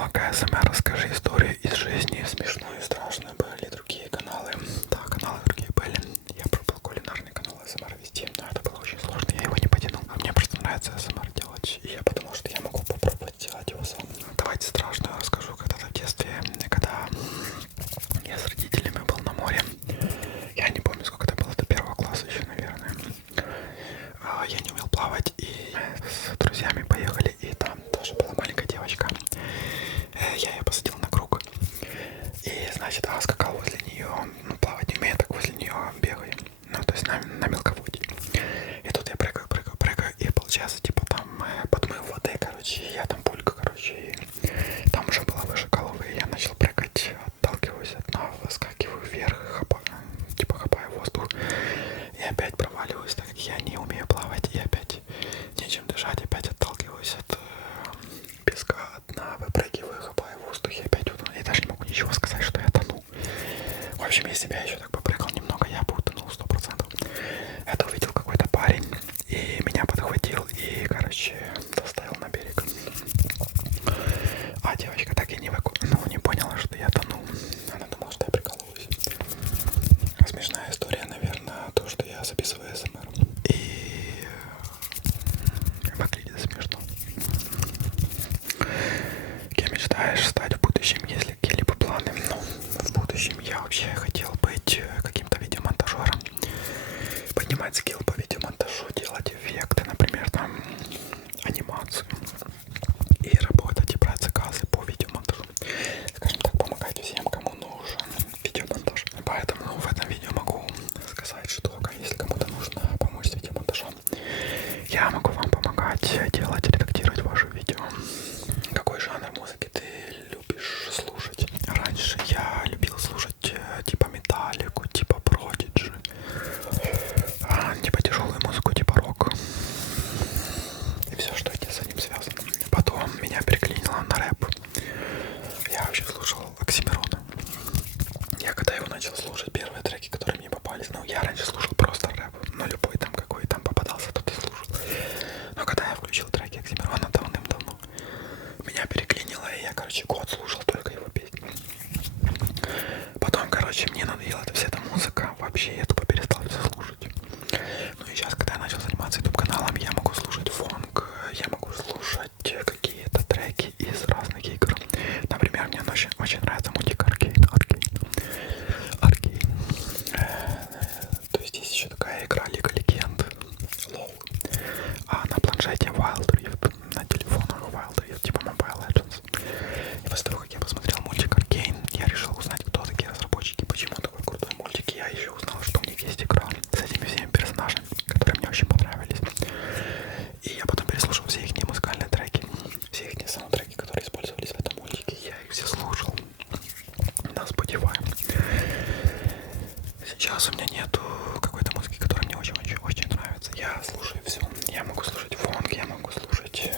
канала КСМР. Расскажи историю из жизни. Смешную и страшную. Были другие каналы. Да, каналы другие были. Я пробовал кулинарный канал АСМР вести, но это было очень сложно. Я его не потянул. А мне просто нравится АСМР делать. И я подумал, что я могу попробовать делать его сам. Давайте страшную расскажу. Когда-то в детстве, когда я с родителями был на море. Я не помню, сколько это было. До 1 класса еще, наверное. Я не умел плавать. И с друзьями поехали. И там тоже была маленькая девочка. Я ее посадил на круг. И, значит, скакал возле нее. Ну, плавать не умею, так возле нее бегаю. Ну, то есть на мелководье. И тут я прыгаю. И получается, типа, там подмыл воды, короче. Я там пулька, короче. И там уже была выше головы. И я начал прыгать. Отталкиваюсь от дна, выскакиваю вверх. Хапаю воздух. И опять проваливаюсь, так как я не умею плавать. И опять нечем дышать. Опять отталкиваюсь от песка, от дна. Выпрыгиваю, хапаю воздух. И опять утону. Я даже не могу ничего сказать, что я тону. В общем, если бы я еще так попрыгал немного, я бы утонул 100%. Это увидел какой-то парень. И меня подхватил. И, короче, доставил на берег. А девочка так и не поняла, что я тону. Она думала, что я прикалываюсь. Смешная история, наверное, то, что я записываю АСМР. И выглядит смешно. Кем мечтаешь стать в будущем, если какие-либо планы? Ну, в будущем я вообще хотел быть каким-то видеомонтажером. Поднимать скилл по видеомонтажу, делать эффекты, например, там, анимацию. И работать, и брать заказы по видеомонтажу. Скажем так, помогать всем, кому нужен видеомонтаж. Поэтому в этом видео могу сказать, что если кому-то нужно помочь с видеомонтажом, я могу вам помогать делать, редактировать ваше видео. Какой жанр музыки ты любишь слушать? Раньше я любил слушать типа металлику, типа Prodigy, типа тяжелую музыку, типа рок. И все, что с этим связано. Потом меня переклинило на рэп. Я вообще слушал Оксимирона. Я когда его начал слушать, первые треки, которые мне попались, ну я раньше слушал просто рэп, но любой там, какой там попадался, тот и слушал. Но когда я включил треки Оксимирона давным-давно, меня переклинило, и я, короче, год слушал только его песни. Потом, короче, мне надоела вся эта музыка, вообще я тупо перестал все слушать. Ну и сейчас, когда я начал заниматься YouTube каналом, я могу слушать фонк, я могу слушать какие-то треки из разных игр. Например, мне очень нравится мультик Аркейн. То есть есть еще такая игра Лига Легенд, LOL. А на планшете Wild Rift, на телефонах Wild Rift, типа Mobile Legends. И после того, как я посмотрел мультик Аркейн, я решил узнать, кто такие разработчики, почему такой крутой мультик. И я еще узнал, что у них есть игра с этими всеми персонажами, которые мне очень понравились. И я потом переслушал все их музыкальные треки, все их саундтреки, которые использовались в этом мультике. Я их все слушал на Spotify. Сейчас у меня нету какой-то музыки, которая мне очень нравится. Я слушаю все. Я могу слушать фонк, я могу слушать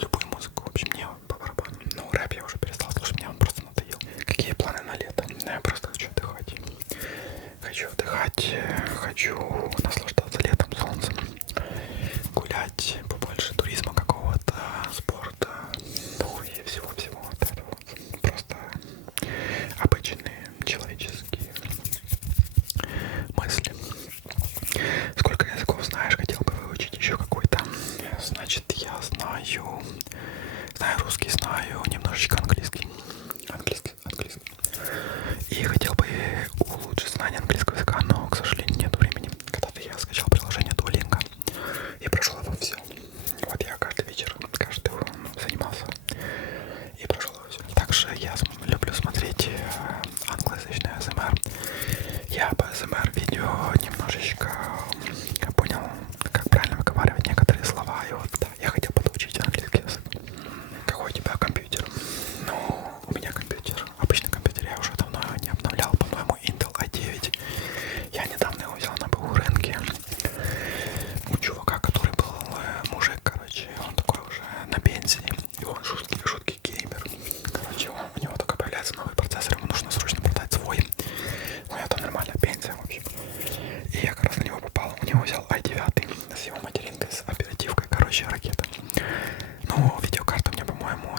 любую музыку. В общем, мне по барабану. Ну, рэп я уже перестал слушать, мне он просто надоел. Какие планы на лето? Я просто хочу отдыхать. Хочу наслаждаться летом, солнцем. Гулять, побольше туризма какого-то, спорта, ну и всего-всего вот этого. Просто обычные человеческие мысли. Сколько языков знаешь? Хотел бы выучить еще какой-то. Значит, я знаю русский, знаю немножечко английский. Английский. И хотел бы улучшить знание английского языка, но, к сожалению, нет времени. Когда-то я скачал приложение Duolingo и прошел его все. Вот я каждый вечер, занимался и прошел его все. Также я люблю смотреть англоязычный АСМР. Я по АСМР видео немножечко понял, как правильно выговаривать некоторые слова. И вот, да, я хотел подучить английский язык. Какой у тебя компьютер? Ну, у меня компьютер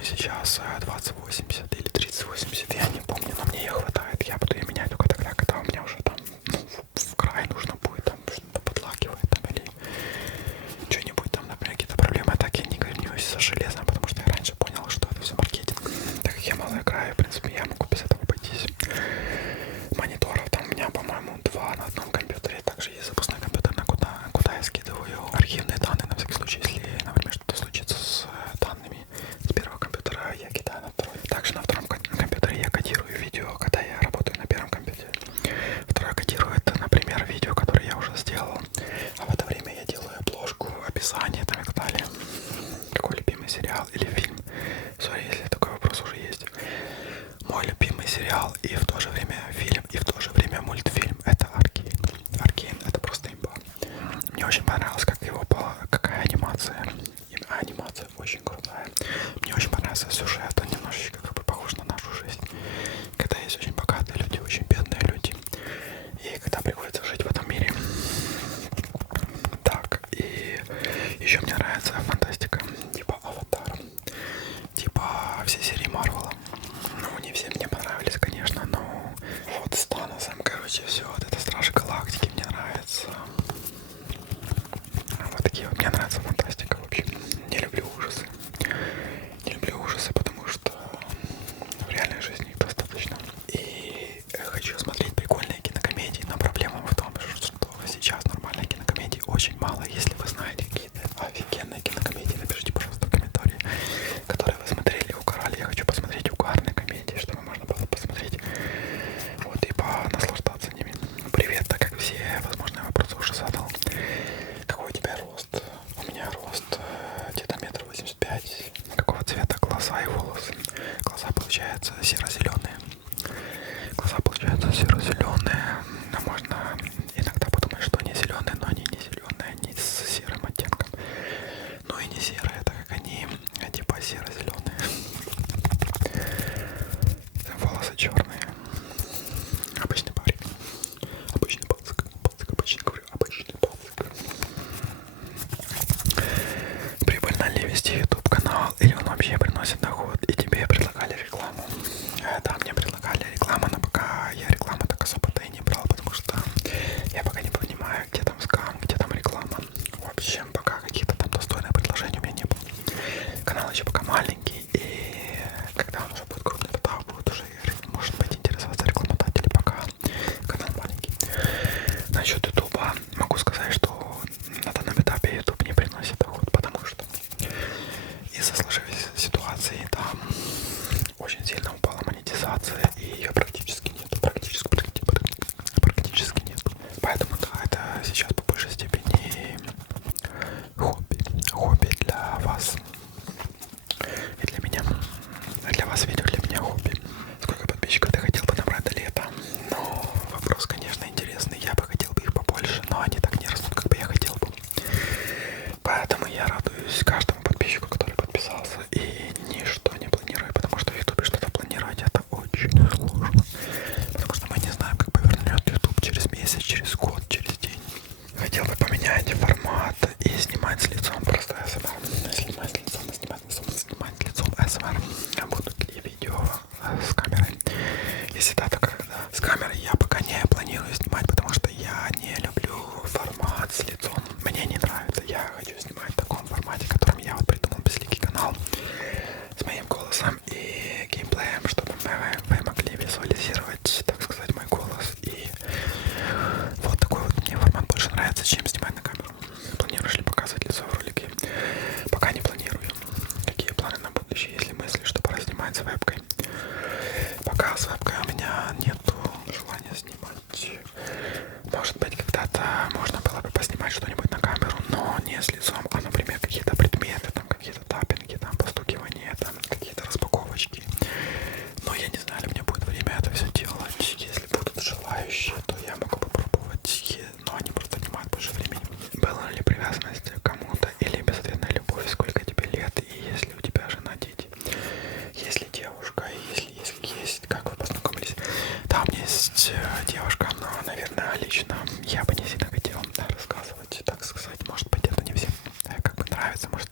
сейчас 2080 или 3080, я не помню, но мне ее хватает. Я буду ее менять только тогда, когда у меня уже там в край нужно будет, там что-то подлагивает там, или что-нибудь там, например, какие-то проблемы. Так я не гонюсь за железом, потому что я раньше понял, что это все маркетинг. Так как я мало играю, в принципе, я могу без этого обойтись. Мониторов там у меня, по-моему, 2 на одном компьютере. Также есть запасной компьютер, куда я скидываю архивные данные на всякий случай, если, например, что-то случится с данными с первого компьютера, я кидаю на второй. Также на втором компьютере я кодирую видео, когда я работаю на первом компьютере. Второй кодирует, например, видео, которое я уже сделал. А в это время я делаю обложку, описание там и так далее. Какой любимый сериал или фильм? Сори, если такой вопрос уже есть. Мой любимый сериал и в то же время фильм, и в то же время мультфильм — это Аркейн. Аркейн — это просто имба. Мне очень понравилось, какая анимация. Анимация очень крутая. Мне очень понравился сюжет, он немножечко как бы похож на нашу жизнь. Когда есть очень богатые люди, очень бедные люди. И когда приходится жить в этом мире. Так, и еще мне нравится фантастика, типа Аватар, типа все серии Марвела. Ну, не все мне понравились, конечно, но вот с Таносом, короче, все, вот это Стражи Галактики мне нравится. Вот такие вот, мне нравится фантастика, в общем. Не люблю ужасы. Не люблю ужасы, потому что в реальной жизни их достаточно. И хочу смотреть прикольные кинокомедии, но проблема в том, что сейчас нормальной кинокомедии очень мало. Если вы знаете какие-то офигенные кинокомедии, напишите, пожалуйста, в комментарии, которые вы смотрели, угорали. Я хочу посмотреть угарные комедии, чтобы можно было посмотреть вот и наслаждаться ними. Привет, так как все возможные вопросы уже задал. Какой у тебя рост? У меня рост где-то 1,85 м. Какого цвета глаза и волосы? Глаза получаются серо-зеленые. Глаза получаются серо-зеленые. Но можно иногда подумать, что они зеленые, но они не зеленые, они с серым оттенком. Ну и не серые, так как они типа серо-зеленые. Волосы черные. Обычный парик. Обычный пацак. Обычный, говорю, обычный пацак. Прибыльно ли вести YouTube канал, или он вообще приносит доход, и тебе предлагали рекламу? Да, мне предлагали рекламу, но пока я рекламу так особо-то и не брал, потому что я пока не понимаю, где там скам, где там реклама. В общем, пока какие-то там достойные предложения у меня не было. Канал еще пока маленький, и когда он уже будет крупный, тогда будет уже, может быть, интересоваться рекламодатели, пока канал маленький. Насчет ютуба могу сказать, что на данном этапе YouTube не приносит доход, потому что из-за сложившейся ситуации там очень сильно упала монетизация, и ее практически нет. Практически нет. Поэтому да, это сейчас по большей степени хобби для вас и для меня. Для вас видео, для меня хобби. Сколько подписчиков ты хотел бы набрать до лета? Ну, вопрос, конечно, интересный. Я бы хотел бы их побольше, но они так не растут, как бы я хотел бы. Поэтому я радуюсь каждому подписчику, который подписался, и ничто не планирую, потому что в ютубе что-то планировать — это очень сложно. Потому что мы не знаем, как повернет YouTube через месяц, через год, через день. Хотел бы поменять формат и снимать с лицом просто СМР. Снимать с лицом СМР. Будут ли видео с камерой? Если да, то когда? С камерой я пока не планирую снимать, потому что я не люблю формат с лицом. Мне не нравится. Я хочу снимать в таком формате, которым я вот придумал Безликий канал, с моим голосом и геймплеем, чтобы вы могли визуализировать, так сказать, мой голос. И вот такой вот мне формат больше нравится, чем снимать на камеру. Планируешь ли показывать лицо в ролике? Пока не планирую. Какие планы на будущее, если мысли, что пора снимать с вебкой? Пока с вебкой у меня нету желания снимать. Может быть, когда-то можно было бы поснимать что-нибудь на камеру, но не с лицом, а, например, какие-то предметы, там какие-то таппинги, там постукивания, там какие-то распаковочки. Но я не знаю, ли у меня будет время это все делать. Если будут желающие, то я могу попробовать, но они просто занимают больше времени. Была ли привязанность к кому-то или безответная любовь? Сколько тебе лет, и если у тебя жена, дети? Если девушка, если есть, как вы познакомились? Да, у меня есть девушка, но, наверное, лично я бы не сильно хотел рассказывать, так сказать. Может быть, это не всем как бы нравится, может,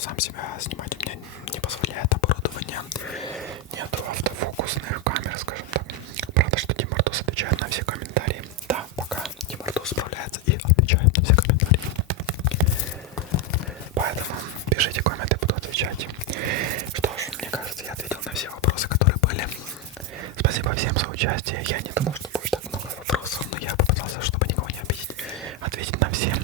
сам себя снимать, у меня не позволяет оборудование. Нету автофокусных камер, скажем так. Правда, что Тимартус отвечает на все комментарии. Да, пока Тимартус справляется и отвечает на все комментарии. Поэтому пишите комменты, буду отвечать. Что ж, мне кажется, я ответил на все вопросы, которые были. Спасибо всем за участие. Я не думал, что будет так много вопросов, но я попытался, чтобы никого не обидеть, ответить на все.